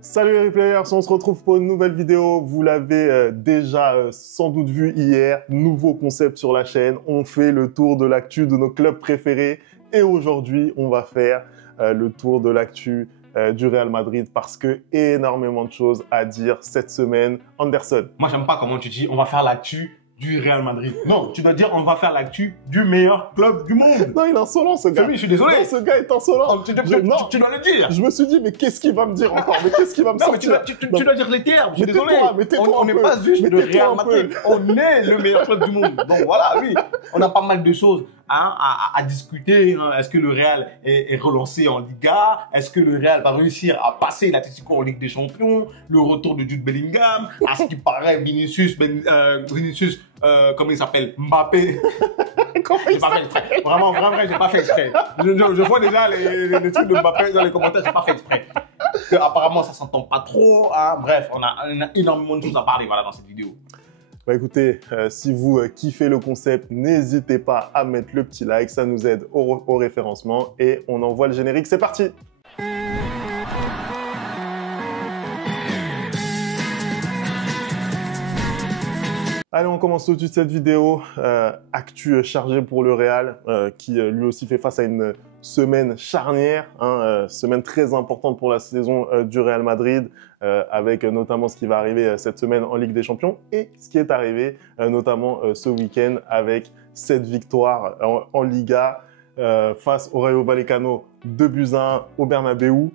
Salut les replayers, on se retrouve pour une nouvelle vidéo. Vous l'avez déjà sans doute vu hier, nouveau concept sur la chaîne. On fait le tour de l'actu de nos clubs préférés. Et aujourd'hui, on va faire le tour de l'actu du Real Madrid parce que énormément de choses à dire cette semaine. Anderson. Moi, j'aime pas comment tu dis on va faire l'actu du Real Madrid. Non, tu dois dire on va faire l'actu du meilleur club du monde. Non, il est insolent ce gars. Oui, je suis désolé. Non, ce gars est insolent. Tu dois le dire. Je me suis dit, mais qu'est-ce qu'il va me dire encore? Mais qu'est-ce qu'il va me sortir? Tu dois dire les termes. Je suis désolé. On n'est pas juste le Real Madrid. On est le meilleur club du monde. Donc voilà, oui. On a pas mal de choses à discuter. Est-ce que le Real est relancé en Liga? Est-ce que le Real va réussir à passer l'Atlético en Ligue des Champions? Le retour de Jude Bellingham? À ce qui paraît, Vinicius, comment il s'appelle? Mbappé. J'ai pas fait exprès. Vraiment, j'ai pas fait exprès. Je vois déjà les trucs de Mbappé dans les commentaires, j'ai pas fait exprès. Apparemment, ça s'entend pas trop. Bref, on a énormément de choses à parler dans cette vidéo. Bah écoutez, si vous kiffez le concept, n'hésitez pas à mettre le petit like, ça nous aide au référencement et on envoie le générique, c'est parti! Allez, on commence tout de suite cette vidéo. Actu chargée pour le Real, qui lui aussi fait face à une semaine charnière, semaine très importante pour la saison du Real Madrid, avec notamment ce qui va arriver cette semaine en Ligue des Champions et ce qui est arrivé notamment ce week-end avec cette victoire en Liga face au Rayo Vallecano, 2-1 au Bernabéu.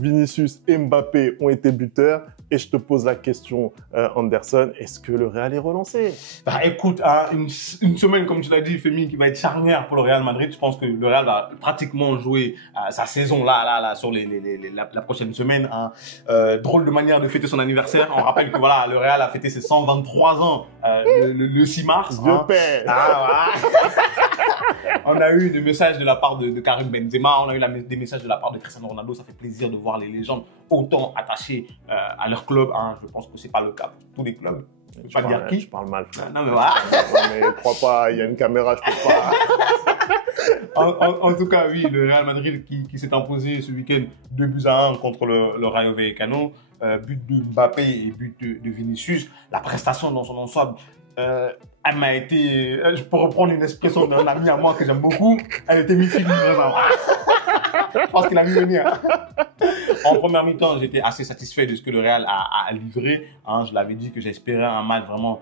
Vinicius et Mbappé ont été buteurs. Et je te pose la question, Anderson, est-ce que le Real est relancé? Bah écoute, une semaine, comme tu l'as dit, Femi, qui va être charnière pour le Real Madrid. Je pense que le Real va pratiquement jouer sa saison là sur la prochaine semaine. Drôle de manière de fêter son anniversaire. On rappelle que voilà, le Real a fêté ses 123 ans le 6 mars. Vieux père. Voilà. On a eu des messages de la part de Karim Benzema, on a eu des messages de la part de Cristiano Ronaldo. Ça fait plaisir de voir les légendes autant attachées à leur club. Je pense que c'est pas le cas pour tous les clubs. Je peux pas dire qui. Je parle mal. Non mais voilà. Non mais crois pas, il y a une caméra, je peux pas. en tout cas, oui, le Real Madrid qui s'est imposé ce week-end 2-1 contre le Rayo Vallecano. But de Mbappé et but de Vinicius. La prestation dans son ensemble. Elle m'a été, je peux reprendre une expression d'un ami à moi que j'aime beaucoup, elle était mi-finie vraiment. Je pense qu'il a mis le mien. En première mi-temps, j'étais assez satisfait de ce que le Real a livré. Je l'avais dit que j'espérais un match vraiment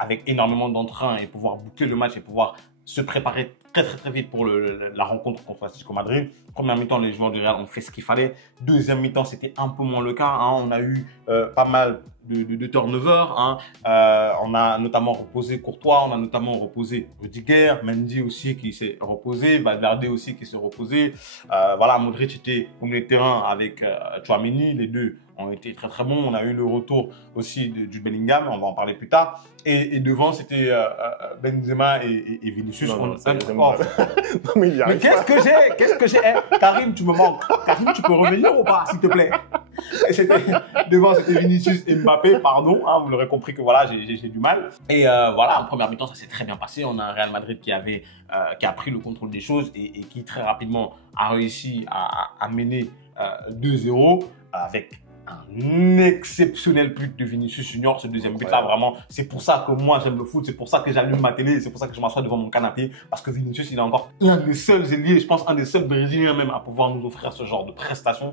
avec énormément d'entrain et pouvoir boucler le match et pouvoir se préparer très vite pour la rencontre contre l'Atlético Madrid. Première mi-temps, les joueurs du Real ont fait ce qu'il fallait. Deuxième mi-temps, c'était un peu moins le cas. On a eu pas mal de turnover. On a notamment reposé Courtois, on a notamment reposé Rudiger, Mendy aussi qui s'est reposé, Valverde aussi qui s'est reposé. Voilà, Modric était au milieu de terrain avec Tchouaméni, les deux ont été très bons. On a eu le retour aussi du Bellingham, on va en parler plus tard. Et devant, c'était Benzema et Vinicius. Non, mais qu'est-ce que j'ai Karim, tu me manques. Karim, tu peux revenir ou pas, s'il te plaît? Devant, c'était Vinicius et Mbappé, pardon. Vous l'aurez compris que voilà, j'ai du mal. Et voilà, en première mi-temps, ça s'est très bien passé. On a un Real Madrid qui a pris le contrôle des choses et qui très rapidement a réussi à mener 2-0 avec un exceptionnel but de Vinicius Junior, ce deuxième but là, vraiment, c'est pour ça que moi j'aime le foot, c'est pour ça que j'allume ma télé, c'est pour ça que je m'assois devant mon canapé, parce que Vinicius il est encore un des seuls ailiers, je pense un des seuls Brésiliens même à pouvoir nous offrir ce genre de prestations.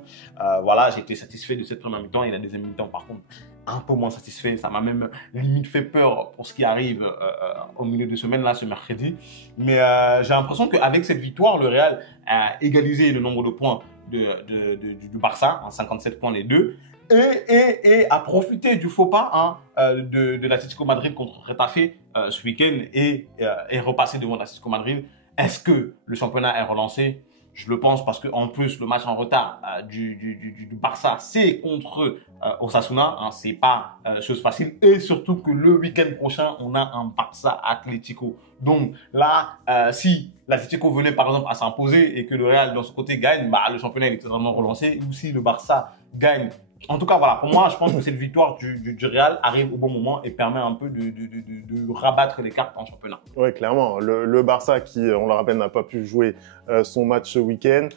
Voilà, j'ai été satisfait de cette première mi-temps et la deuxième mi-temps par contre un peu moins satisfait, ça m'a même limite fait peur pour ce qui arrive au milieu de semaine là, ce mercredi. Mais j'ai l'impression qu'avec cette victoire, le Real a égalisé le nombre de points du Barça, 57 points les deux, et a profité du faux pas de l'Atlético Madrid contre Getafe ce week-end et est repassé devant l'Atlético Madrid. Est-ce que le championnat est relancé? Je le pense parce qu'en plus, le match en retard du Barça, c'est contre Osasuna. C'est pas chose facile. Et surtout que le week-end prochain, on a un Barça Atlético. Donc là, si l'Atlético venait par exemple à s'imposer et que le Real, dans ce côté, gagne, le championnat est totalement relancé. Ou si le Barça gagne, En tout cas, voilà, pour moi, je pense que cette victoire du Real arrive au bon moment et permet un peu de rabattre les cartes en championnat. Oui, clairement. Le Barça, qui, on le rappelle, n'a pas pu jouer son match ce week-end.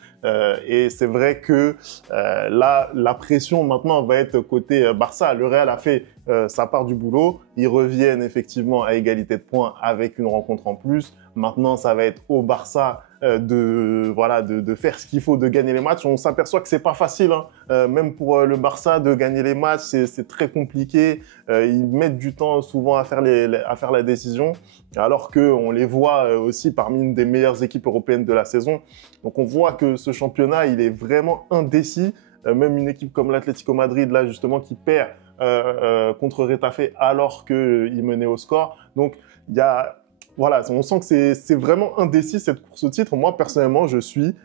Et c'est vrai que là, la pression maintenant va être côté Barça. Le Real a fait sa part du boulot. Ils reviennent effectivement à égalité de points avec une rencontre en plus. Maintenant, ça va être au Barça de faire ce qu'il faut, de gagner les matchs. On s'aperçoit que c'est pas facile, hein. Même pour le Barça, de gagner les matchs, c'est très compliqué. Ils mettent du temps souvent à faire la décision, alors que on les voit aussi parmi une des meilleures équipes européennes de la saison. Donc on voit que ce championnat, il est vraiment indécis. Même une équipe comme l'Atlético Madrid, là justement, qui perd contre Retafe alors qu'il menait au score. Donc il y a voilà, on sent que c'est vraiment indécis cette course au titre. Moi, personnellement, je suis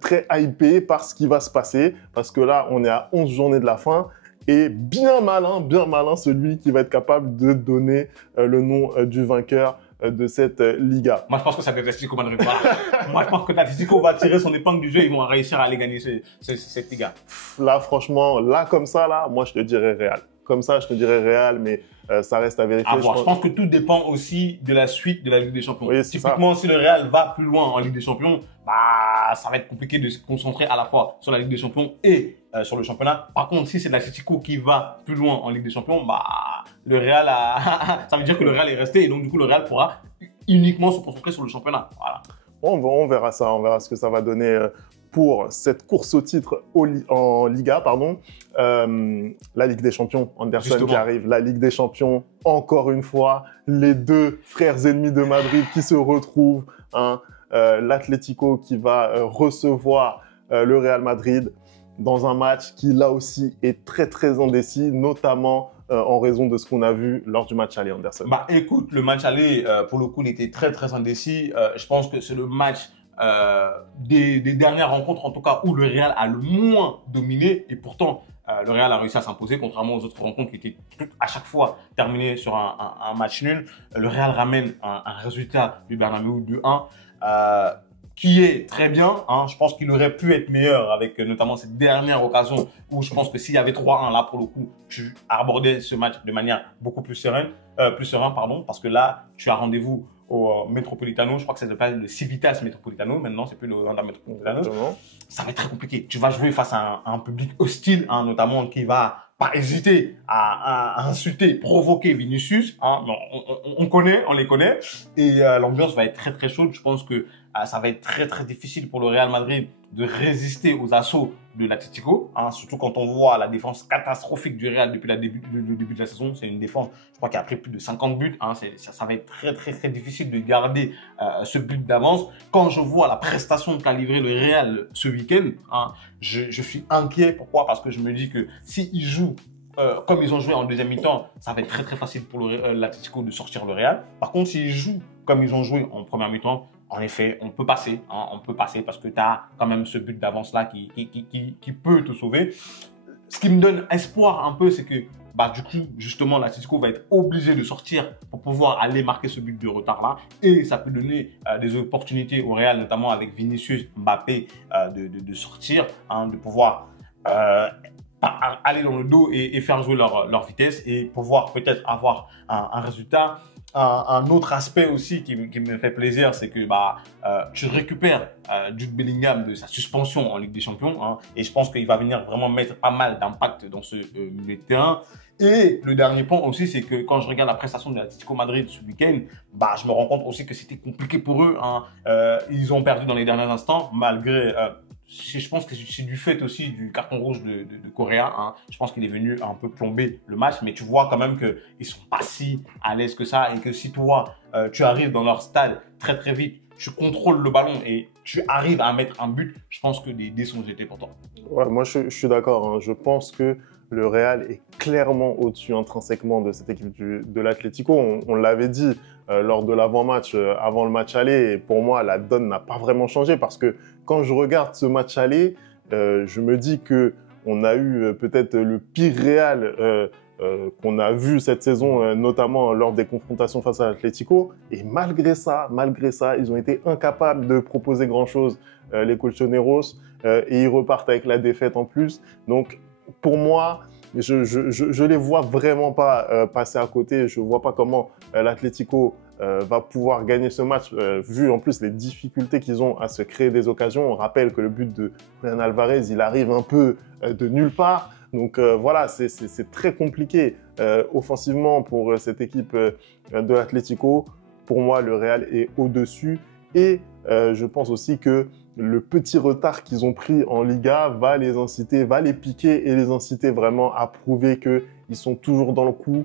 très hypé par ce qui va se passer parce que là, on est à 11 journées de la fin et bien malin celui qui va être capable de donner le nom du vainqueur de cette Liga. Moi, je pense que ça va être l'Atlético Madrid. Voilà. Moi, je pense que l'Atlético va tirer son épingle du jeu et ils vont réussir à aller gagner cette Liga. Là, franchement, là, comme ça, là, moi, je te dirais Real. Comme ça, je te dirais Real, mais ça reste à vérifier. À voir. Je pense que tout dépend aussi de la suite de la Ligue des Champions. Oui, typiquement, si le Real va plus loin en Ligue des Champions, bah, ça va être compliqué de se concentrer à la fois sur la Ligue des Champions et sur le championnat. Par contre, si c'est l'Atlético qui va plus loin en Ligue des Champions, bah, le Real ça veut dire que le Real est resté et donc du coup, le Real pourra uniquement se concentrer sur le championnat. Voilà. On verra ça, on verra ce que ça va donner pour cette course au titre en Liga, pardon. La Ligue des Champions, Anderson Justement. Qui arrive, la Ligue des Champions, encore une fois, les deux frères ennemis de Madrid qui se retrouvent, hein, l'Atlético qui va recevoir le Real Madrid dans un match qui, là aussi, est très, très indécis, notamment en raison de ce qu'on a vu lors du match aller, Anderson. Bah, écoute, le match aller, pour le coup, il était très, très indécis. Je pense que c'est le match des dernières rencontres, en tout cas, où le Real a le moins dominé. Et pourtant, le Real a réussi à s'imposer, contrairement aux autres rencontres qui étaient à chaque fois terminées sur un match nul. Le Real ramène un résultat du Bernabéu 2-1. Qui est très bien, hein. Je pense qu'il aurait pu être meilleur avec notamment cette dernière occasion où je pense que s'il y avait 3-1 là pour le coup, tu abordais ce match de manière beaucoup plus sereine, pardon, parce que là tu as rendez-vous au Metropolitano, je crois que ça s'appelle le Civitas Metropolitano, maintenant c'est plus le Wanda Metropolitano. Ça va être très compliqué. Tu vas jouer face à un public hostile, hein, notamment qui va pas hésiter à insulter, provoquer Vinicius. Hein. On les connaît. Et l'ambiance va être très très chaude. Je pense que ça va être très très difficile pour le Real Madrid de résister aux assauts de l'Atlético. Hein, surtout quand on voit la défense catastrophique du Real depuis le début de la saison. C'est une défense, je crois, qui a pris plus de 50 buts. Hein. Ça va être très très très difficile de garder ce but d'avance. Quand je vois la prestation qu'a livré le Real ce week-end, hein, je suis inquiet. Pourquoi? Parce que je me dis que s'ils jouent comme ils ont joué en deuxième mi-temps, ça va être très très facile pour l'Atlético de sortir le Real. Par contre, s'ils jouent comme ils ont joué en première mi-temps, en effet, on peut passer. Hein, on peut passer parce que tu as quand même ce but d'avance-là qui peut te sauver. Ce qui me donne espoir un peu, c'est que bah, du coup, justement, l'Atlético va être obligé de sortir pour pouvoir aller marquer ce but de retard-là. Et ça peut donner des opportunités au Real, notamment avec Vinicius, Mbappé, de sortir, hein, de pouvoir aller dans le dos et faire jouer leur vitesse et pouvoir peut-être avoir un résultat. Un autre aspect aussi qui me fait plaisir, c'est que tu récupères Jude Bellingham de sa suspension en Ligue des Champions, hein, et je pense qu'il va venir vraiment mettre pas mal d'impact dans ce milieu de terrain. Et le dernier point aussi, c'est que quand je regarde la prestation de l'Atlético Madrid ce week-end, je me rends compte aussi que c'était compliqué pour eux. Hein. Ils ont perdu dans les derniers instants, malgré... je pense que c'est du fait aussi du carton rouge de Correa. Hein. Je pense qu'il est venu un peu plomber le match, mais tu vois quand même qu'ils sont pas si à l'aise que ça et que si toi, tu arrives dans leur stade très très vite, tu contrôles le ballon et tu arrives à mettre un but, je pense que les dés sont jetés pour toi. Ouais, moi je suis d'accord. Hein. Je pense que le Real est clairement au-dessus intrinsèquement de cette équipe de l'Atlético. On l'avait dit lors de l'avant-match, avant le match aller, et pour moi, la donne n'a pas vraiment changé parce que quand je regarde ce match aller, je me dis que on a eu peut-être le pire Real qu'on a vu cette saison, notamment lors des confrontations face à l'Atlético. Et malgré ça, ils ont été incapables de proposer grand-chose, les Colchoneros, et ils repartent avec la défaite en plus. Donc, pour moi, je les vois vraiment pas passer à côté. Je vois pas comment l'Atlético va pouvoir gagner ce match, vu en plus les difficultés qu'ils ont à se créer des occasions. On rappelle que le but de Julián Alvarez, il arrive un peu de nulle part. Donc voilà, c'est très compliqué offensivement pour cette équipe de l'Atlético. Pour moi, le Real est au-dessus. Et je pense aussi que le petit retard qu'ils ont pris en Liga va les inciter, va les piquer et les inciter vraiment à prouver qu'ils sont toujours dans le coup.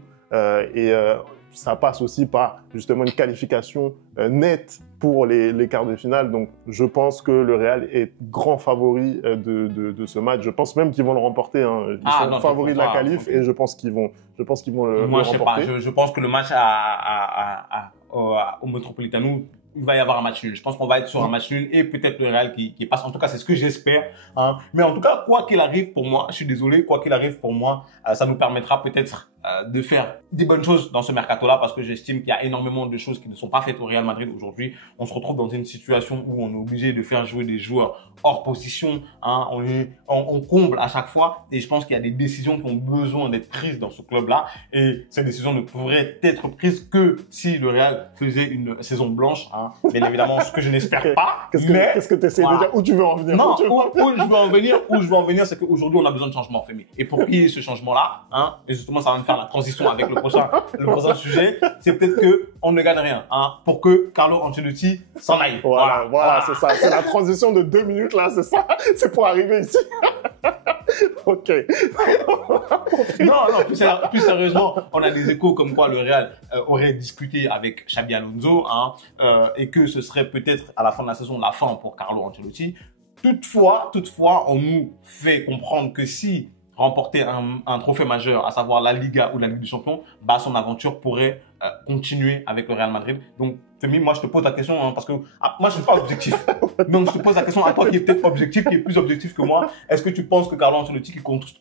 Ça passe aussi par justement une qualification nette pour les quarts de finale. Donc je pense que le Real est grand favori de ce match. Je pense même qu'ils vont le remporter. Hein. Ils sont favoris de la qualif et je pense qu'ils vont le remporter. Moi, je sais pas. Je pense que le match au Metropolitano, il va y avoir un match nul. Je pense qu'on va être sur un match nul et peut-être le Real qui passe. En tout cas, c'est ce que j'espère. Hein. Mais en tout cas, quoi qu'il arrive pour moi, je suis désolé, quoi qu'il arrive pour moi, ça nous permettra peut-être de faire des bonnes choses dans ce mercato-là parce que j'estime qu'il y a énormément de choses qui ne sont pas faites au Real Madrid aujourd'hui. On se retrouve dans une situation où on est obligé de faire jouer des joueurs hors position. Hein. On comble à chaque fois et je pense qu'il y a des décisions qui ont besoin d'être prises dans ce club-là et ces décisions ne pourraient être prises que si le Real faisait une saison blanche. Hein. Bien évidemment, ce que je n'espère pas. Qu'est-ce que tu essaies de dire? Où tu veux en venir? Non, où je veux en venir, c'est qu'aujourd'hui, on a besoin de changement, Femi. Et pour qu'il y ait ce changement-là, hein, et justement, ça va me faire la transition avec le prochain sujet, c'est peut-être que on ne gagne rien, hein, pour que Carlo Ancelotti s'en aille. Voilà, c'est ça. C'est la transition de 2 minutes, là, c'est ça. C'est pour arriver ici. Ok. Non, plus sérieusement, on a des échos comme quoi le Real aurait discuté avec Xabi Alonso, hein, et que ce serait peut-être à la fin de la saison la fin pour Carlo Ancelotti. Toutefois, on nous fait comprendre que si remporter un trophée majeur, à savoir la Liga ou la Ligue des Champions, bah son aventure pourrait continuer avec le Real Madrid. Donc, Femi, moi je te pose la question hein, parce que moi je suis pas objectif. Donc je te pose la question à toi qui est peut-être objectif, qui est plus objectif que moi. Est-ce que tu penses que Carlo Ancelotti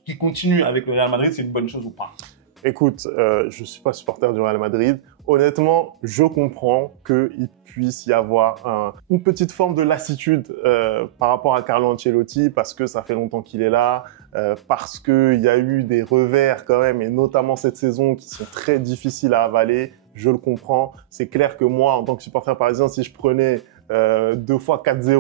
qui continue avec le Real Madrid, c'est une bonne chose ou pas? Écoute, je suis pas supporter du Real Madrid. Honnêtement, je comprends qu'il puisse y avoir une petite forme de lassitude par rapport à Carlo Ancelotti parce que ça fait longtemps qu'il est là, parce qu'il y a eu des revers quand même, et notamment cette saison, qui sont très difficiles à avaler. Je le comprends. C'est clair que moi, en tant que supporter parisien, si je prenais 2 fois 4-0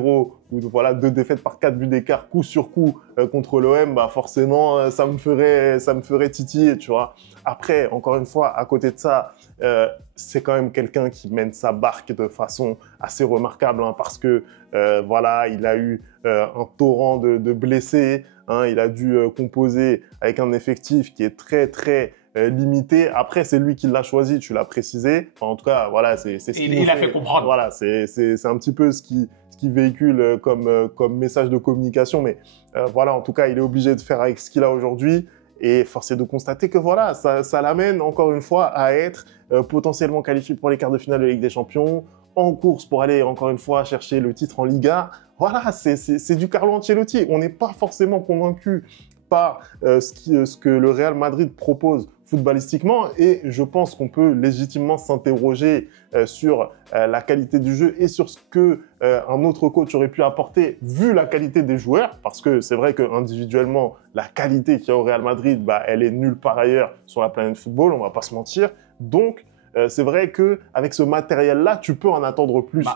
ou voilà 2 défaites par 4 buts d'écart coup sur coup contre l'OM, bah forcément ça me ferait titiller, tu vois. Après, encore une fois, à côté de ça, c'est quand même quelqu'un qui mène sa barque de façon assez remarquable, hein, parce que voilà, il a eu un torrent de blessés, hein, il a dû composer avec un effectif qui est très limité. Après, c'est lui qui l'a choisi, tu l'as précisé. Enfin, en tout cas, voilà, c'est ce qu'il il a fait comprendre. Voilà, c'est un petit peu ce qui véhicule comme message de communication. Mais voilà, en tout cas, il est obligé de faire avec ce qu'il a aujourd'hui. Et force est de constater que voilà, ça l'amène encore une fois à être potentiellement qualifié pour les quarts de finale de Ligue des Champions, en course pour aller encore une fois chercher le titre en Liga. Voilà, c'est du Carlo Ancelotti. On n'est pas forcément convaincu par ce que le Real Madrid propose footballistiquement, et je pense qu'on peut légitimement s'interroger sur la qualité du jeu et sur ce que un autre coach aurait pu apporter vu la qualité des joueurs, parce que c'est vrai que individuellement la qualité qu'il y a au Real Madrid, bah, elle est nulle part ailleurs sur la planète football, on va pas se mentir. Donc c'est vrai que avec ce matériel-là, tu peux en attendre plus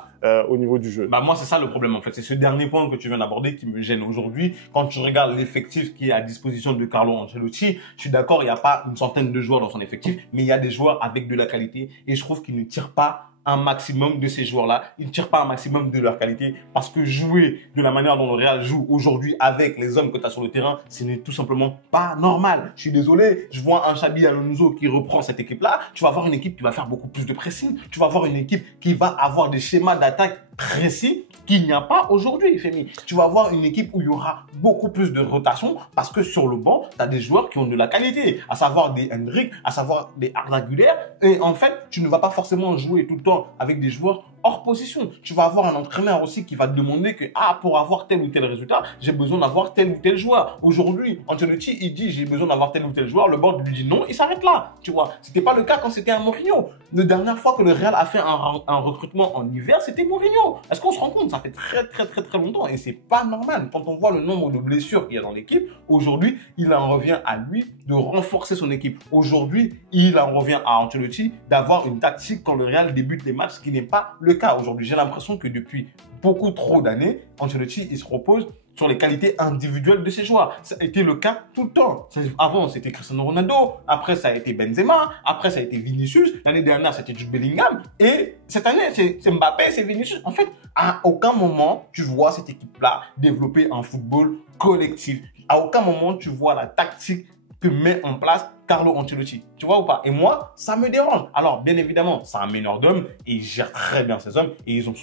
au niveau du jeu. Bah moi, c'est ça le problème en fait. C'est ce dernier point que tu viens d'aborder qui me gêne aujourd'hui. Quand tu regardes l'effectif qui est à disposition de Carlo Ancelotti, je suis d'accord, il n'y a pas une centaine de joueurs dans son effectif, mais il y a des joueurs avec de la qualité et je trouve qu'il ne tire pas un maximum de ces joueurs-là. Ils ne tirent pas un maximum de leur qualité parce que jouer de la manière dont le Real joue aujourd'hui avec les hommes que tu as sur le terrain, ce n'est tout simplement pas normal. Je suis désolé, je vois un Xabi Alonso qui reprend cette équipe-là. Tu vas avoir une équipe qui va faire beaucoup plus de pressing. Tu vas avoir une équipe qui va avoir des schémas d'attaque précis qu'il n'y a pas aujourd'hui, Femi. Tu vas avoir une équipe où il y aura beaucoup plus de rotation parce que sur le banc, tu as des joueurs qui ont de la qualité, à savoir des Hendrick, à savoir des Arda Güler. Et en fait, tu ne vas pas forcément jouer tout le temps avec des joueurs hors position. Tu vas avoir un entraîneur aussi qui va te demander que pour avoir tel ou tel résultat, j'ai besoin d'avoir tel ou tel joueur. Aujourd'hui, Ancelotti, il dit j'ai besoin d'avoir tel ou tel joueur. Le board lui dit non, il s'arrête là. Tu vois, c'était pas le cas quand c'était un Mourinho. La dernière fois que le Real a fait un recrutement en hiver, c'était Mourinho. frérot, est-ce qu'on se rend compte? Ça fait très longtemps et c'est pas normal. Quand on voit le nombre de blessures qu'il y a dans l'équipe, aujourd'hui, il en revient à lui de renforcer son équipe. Aujourd'hui, il en revient à Ancelotti d'avoir une tactique quand le Real débute les matchs, ce qui n'est pas le cas aujourd'hui. J'ai l'impression que depuis beaucoup trop d'années, Ancelotti, il se repose sur les qualités individuelles de ses joueurs. Ça a été le cas tout le temps. Avant, c'était Cristiano Ronaldo. Après, ça a été Benzema. Après, ça a été Vinicius. L'année dernière, c'était Jude Bellingham. Et cette année, c'est Mbappé, c'est Vinicius. En fait, à aucun moment, tu vois cette équipe-là développer un football collectif. À aucun moment, tu vois la tactique que met en place Carlo Ancelotti. Tu vois ou pas? Et moi, ça me dérange. Alors, bien évidemment, c'est un meneur d'hommes et il gère très bien ses hommes et ils sont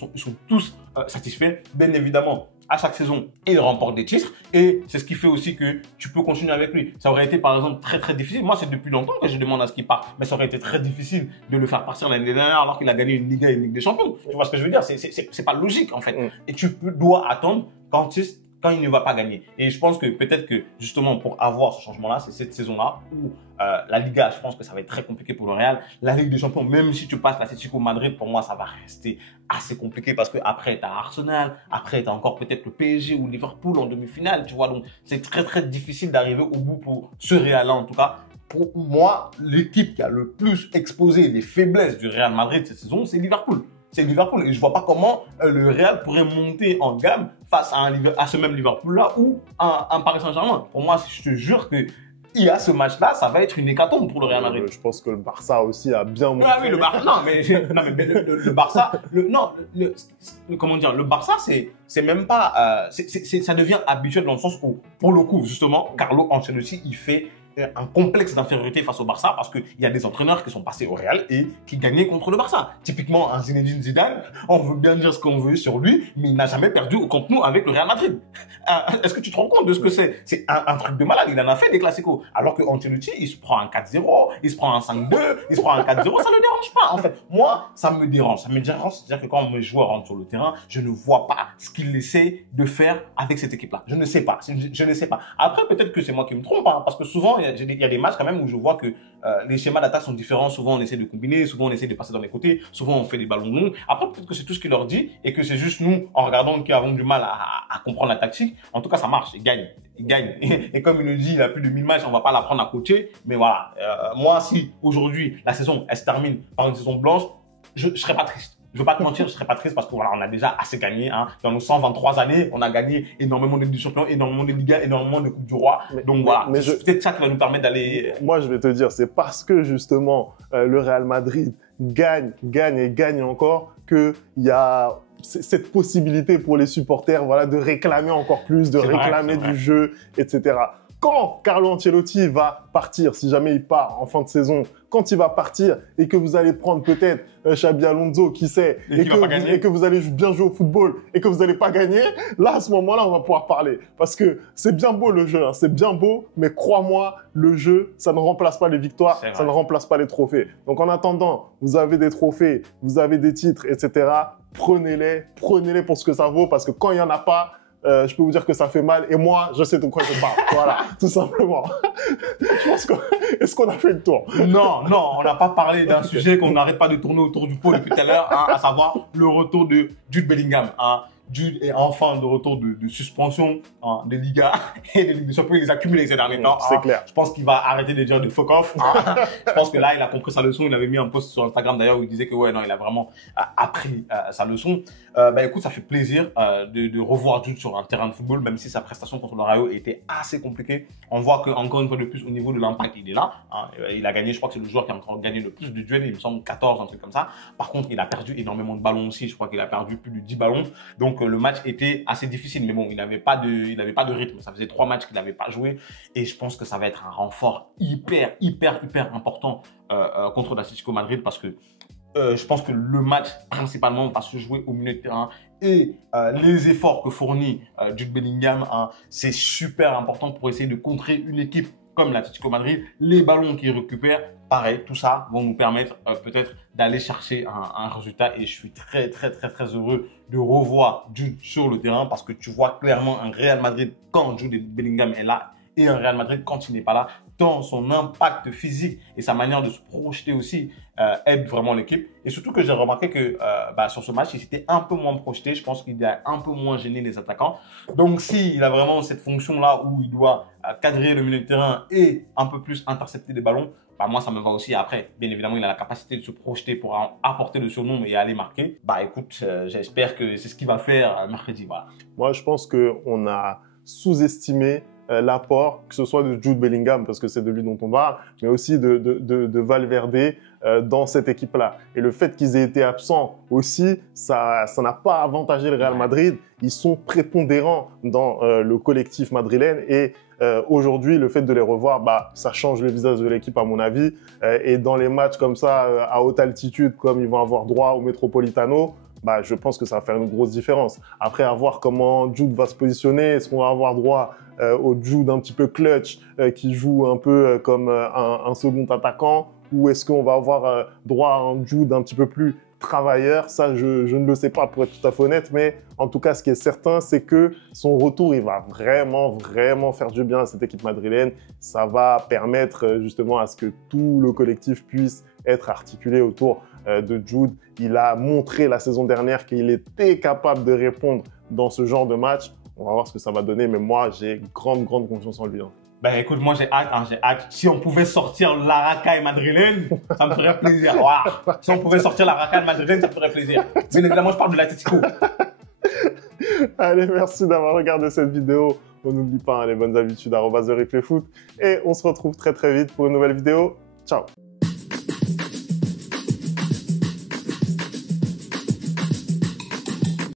tous satisfaits. Bien évidemment, à chaque saison, il remporte des titres et c'est ce qui fait aussi que tu peux continuer avec lui. Ça aurait été par exemple très difficile. Moi, c'est depuis longtemps que je demande à ce qu'il parte, mais ça aurait été très difficile de le faire partir l'année dernière alors qu'il a gagné une Liga et une Ligue des Champions. Tu vois ce que je veux dire? C'est pas logique en fait. Et tu dois attendre quand il ne va pas gagner. Et je pense que peut-être que justement pour avoir ce changement-là, c'est cette saison-là où la Liga, je pense que ça va être très compliqué pour le Real. La Ligue des Champions, même si tu passes l'Atlético Madrid, pour moi, ça va rester assez compliqué parce que après tu as Arsenal, après tu as encore peut-être le PSG ou Liverpool en demi-finale, tu vois. Donc c'est très difficile d'arriver au bout pour ce Real-là en tout cas. Pour moi, l'équipe qui a le plus exposé les faiblesses du Real Madrid cette saison, c'est Liverpool. C'est Liverpool et je vois pas comment le Real pourrait monter en gamme face à ce même Liverpool-là ou un Paris Saint-Germain. Pour moi, je te jure que il y a ce match-là, ça va être une hécatombe pour le Real Madrid. Je pense que le Barça aussi a bien montré. Ah oui, le Barça, non, mais le Barça, comment dire, le Barça, c'est même pas, ça devient habituel dans le sens où, pour le coup, justement, Carlo Ancelotti, il fait un complexe d'infériorité face au Barça parce qu'il y a des entraîneurs qui sont passés au Real et qui gagnaient contre le Barça. Typiquement, un Zinedine Zidane, on veut bien dire ce qu'on veut sur lui, mais il n'a jamais perdu au Camp Nou avec le Real Madrid. Est-ce que tu te rends compte de ce que c'est? C'est un truc de malade, il en a fait des classicos. Alors que Ancelotti, il se prend un 4-0, il se prend un 5-2, il se prend un 4-0, ça ne le dérange pas en fait. Moi, ça me dérange. Ça me dérange, c'est-à-dire que quand mes joueurs rentrent sur le terrain, je ne vois pas ce qu'il essaie de faire avec cette équipe-là. Je ne sais pas. Je ne sais pas. Après, peut-être que c'est moi qui me trompe, hein, parce que souvent, il y a des matchs quand même où je vois que les schémas d'attaque sont différents. Souvent, on essaie de combiner, souvent, on essaie de passer dans les côtés, souvent, on fait des ballons longs. Après, peut-être que c'est tout ce qu'il leur dit et que c'est juste nous, en regardant, qui avons du mal à comprendre la tactique. En tout cas, ça marche. Il gagne. Il gagne. Et comme il le dit, il a plus de 1000 matchs, on va pas l'apprendre à coacher. Mais voilà, moi, si aujourd'hui, la saison, elle se termine par une saison blanche, je serais pas triste. Je veux pas te mentir, je serais pas triste parce que voilà, on a déjà assez gagné, hein. Dans nos 123 années, on a gagné énormément de Ligue des Champions, énormément de Liga, énormément de Coupe du Roi. Donc voilà, c'est peut-être ça qui va nous permettre d'aller. Moi, je vais te dire, c'est parce que justement, le Real Madrid gagne encore qu'il y a cette possibilité pour les supporters, voilà, de réclamer encore plus, de réclamer du jeu, etc. Quand Carlo Ancelotti va partir, si jamais il part en fin de saison, quand il va partir et que vous allez prendre peut-être Xabi Alonso, qui sait, et que vous allez bien jouer au football et que vous n'allez pas gagner, là, à ce moment-là, on va pouvoir parler. Parce que c'est bien beau le jeu, hein, c'est bien beau, mais crois-moi, le jeu, ça ne remplace pas les victoires, ça ne remplace pas les trophées. Donc en attendant, vous avez des trophées, vous avez des titres, etc. Prenez-les pour ce que ça vaut, parce que quand il n'y en a pas, je peux vous dire que ça fait mal et moi, je sais de quoi je parle. Voilà, tout simplement. Je pense est-ce qu'on a fait le tour? Non, on n'a pas parlé d'un sujet qu'on n'arrête pas de tourner autour du pot depuis tout à l'heure, hein, à savoir le retour de Jude Bellingham. Hein. Jude est enfin de retour de suspension des Ligas et des Ligues des Champions. Il les a cumulés ces derniers temps. C'est clair. Je pense qu'il va arrêter de dire de fuck off. Je pense que là, il a compris sa leçon. Il avait mis un post sur Instagram d'ailleurs où il disait que ouais, non, il a vraiment appris sa leçon. Écoute, ça fait plaisir de revoir Jude sur un terrain de football, même si sa prestation contre le Rayo était assez compliquée. On voit qu'encore une fois de plus, au niveau de l'impact, il est là. Hein. Il a gagné, je crois que c'est le joueur qui a encore gagné le plus de duels, il me semble 14, un truc comme ça. Par contre, il a perdu énormément de ballons aussi. Je crois qu'il a perdu plus de 10 ballons. Donc, le match était assez difficile. Mais bon, il n'avait pas de rythme. Ça faisait 3 matchs qu'il n'avait pas joué. Et je pense que ça va être un renfort hyper important contre l'Atlético Madrid parce que je pense que le match, principalement, va se jouer au milieu de terrain et les efforts que fournit Jude Bellingham, hein, c'est super important pour essayer de contrer une équipe comme l'Atlético Madrid. Les ballons qu'il récupère, pareil, tout ça vont nous permettre peut-être d'aller chercher un résultat et je suis très heureux de revoir Jude sur le terrain parce que tu vois clairement un Real Madrid quand Jude Bellingham est là et un Real Madrid quand il n'est pas là, tant son impact physique et sa manière de se projeter aussi aide vraiment l'équipe. Et surtout que j'ai remarqué que sur ce match, il s'était un peu moins projeté. Je pense qu'il a un peu moins gêné les attaquants. Donc, s'il a vraiment cette fonction-là où il doit cadrer le milieu de terrain et un peu plus intercepter des ballons, moi, ça me va aussi. Après, bien évidemment, il a la capacité de se projeter pour apporter le surnom et aller marquer. Écoute, j'espère que c'est ce qu'il va faire mercredi. Voilà. Moi, je pense qu'on a sous-estimé l'apport, que ce soit de Jude Bellingham, parce que c'est de lui dont on parle, mais aussi de Valverde dans cette équipe-là. Et le fait qu'ils aient été absents aussi, ça n'a pas avantagé le Real Madrid. Ils sont prépondérants dans le collectif madrilène et aujourd'hui, le fait de les revoir, ça change le visage de l'équipe à mon avis. Et dans les matchs comme ça, à haute altitude, comme ils vont avoir droit au Metropolitano, je pense que ça va faire une grosse différence. Après, à voir comment Jude va se positionner, est-ce qu'on va avoir droit au Jude un petit peu clutch, qui joue un peu comme un second attaquant, ou est-ce qu'on va avoir droit à un Jude un petit peu plus travailleur? Ça, je ne le sais pas pour être tout à fait honnête, mais en tout cas, ce qui est certain, c'est que son retour, il va vraiment faire du bien à cette équipe madrilène. Ça va permettre justement à ce que tout le collectif puisse être articulé autour de Jude. Il a montré la saison dernière qu'il était capable de répondre dans ce genre de match. On va voir ce que ça va donner, mais moi, j'ai grande confiance en lui. Écoute, moi j'ai hâte. Si on pouvait sortir la racaille madrilène, ça me ferait plaisir. Wow. Si on pouvait sortir la racaille madrilène, ça me ferait plaisir. Bien évidemment, je parle de l'Atlético. Allez, merci d'avoir regardé cette vidéo. On n'oublie pas les bonnes habitudes @TheReplayFoot. Et on se retrouve très vite pour une nouvelle vidéo. Ciao.